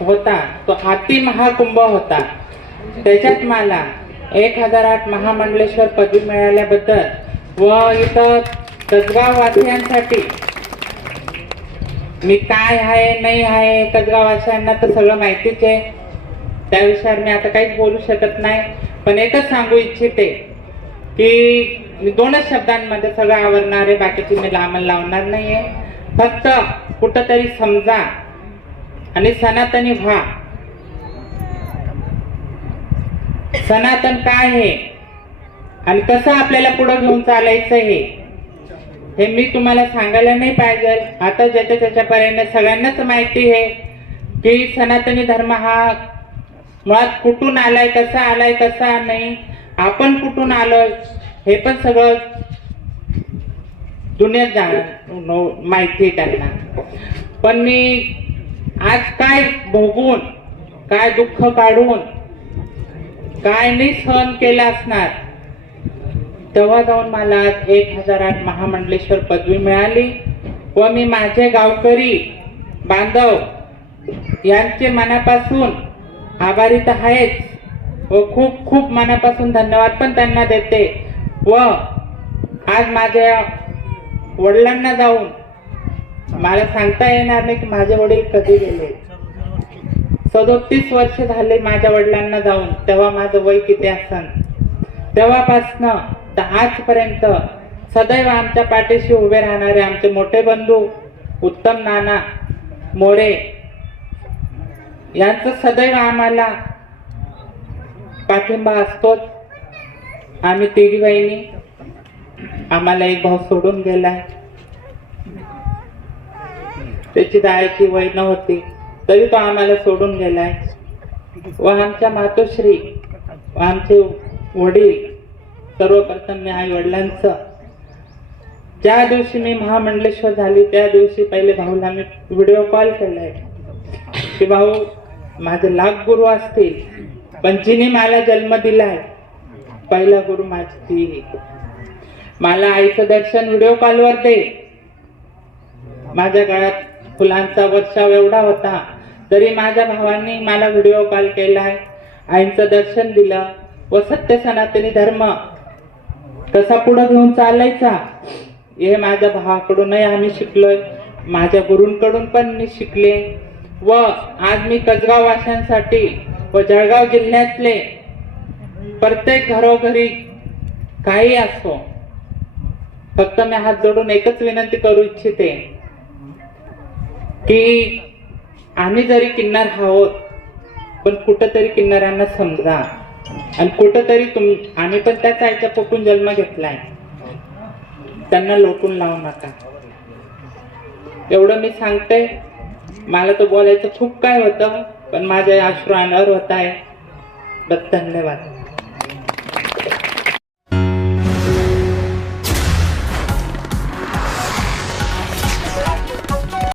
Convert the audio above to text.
होता तो अति महाकुंभ होता. त्याच्यात मला एक हजार आठ महामंडलेश्वर पदवी मिळाल्याबद्दल व इथं कसगाववासियांसाठी मी काय आहे नाही आहे कसगाववासियांना तर सगळं माहितीच आहे. त्या विषयावर मी आता काहीच बोलू शकत नाही. पण एकच सांगू इच्छिते की मी दोनच शब्दांमध्ये सगळं आवरणार आहे बाकीची मी लांब लावणार नाहीये. फक्त कुठंतरी समजा आणि सनातनी व्हा. सनातन काय आहे? आणि कसं आपल्याला पुढे घेऊन चालायचं हे? हे मी तुम्हाला सांगायला नाही पाहिजे. आता ज्याच्या त्याच्या पर्यायाने सगळ्यांनाच माहिती आहे की सनातनी धर्म हा मुळात कुठून आलाय कसा आलाय कसा नाही आपण कुठून आलो हे पण सगळं दुनियात जाण माहिती आहे त्यांना. पण मी आज काय भोगून काय दुःख काढून काय नाही सहन केलं असणार? तेव्हा जाऊन मला आज एक हजार आठ महामंडलेश्वर पदवी मिळाली व मी माझे गावकरी बांधव यांचे मनापासून आभारी तर आहेच व खूप खूप मनापासून धन्यवाद पण त्यांना देते व आज माझ्या वडिलांना जाऊन मला सांगता येणार नाही की माझे वडील कधी गेले. सदोतीस वर्ष झाले माझ्या वडिलांना जाऊन तेव्हा माझं वय किती असन? तेव्हापासनं तर आजपर्यंत सदैव आमच्या पाठीशी उभे राहणारे आमचे मोठे बंधू उत्तम नाना मोरे यांचं सदैव आम्हाला पाठिंबा असतोच. आम्ही तिघी बहिणी आम्हाला एक भाऊ सोडून गेलाय. त्याची जायची वय नव्हती. तरी तो आम्हाला सोडून गेलाय. व आमच्या मातोश्री व आमचे वडील सर्वप्रथम मी आई वडिलांचं ज्या दिवशी मी महामंडलेश्वर झाली त्या दिवशी पहिले भाऊला मी व्हिडिओ कॉल केलाय. की भाऊ माझे लाख गुरु असतील पण जिने मला जन्म दिलाय पहिला गुरु माझी ती. मला आईचं दर्शन व्हिडिओ कॉलवर दे. माझ्या गळ्यात फुलांचा वर्षाव एवढा होता तरी माझ्या भावांनी मला व्हिडिओ कॉल केलाय. आईंचं दर्शन दिलं व सत्य सनातनी धर्म कसा पुढे घेऊन चालायचा हे माझ्या भावाकडूनही आम्ही शिकलोय. माझ्या गुरूंकडून पण मी शिकले व आज मी कसगाव वाशांसाठी व जळगाव जिल्ह्यातले प्रत्येक घरोघरी काही असो फक्त मी हात जोडून एकच विनंती करू इच्छिते. की आम्ही जरी किन्नर आहोत पण कुठंतरी किन्नरांना समजा. आणि कुठंतरी तुम आम्ही पण त्याच आईच्या पोटून जन्म घेतलाय. त्यांना लोटून लावू नका. एवढं मी सांगते. मला तर बोलायचं खूप काय होतं पण माझ्या अश्रू अनावर होत आहे. बस धन्यवाद.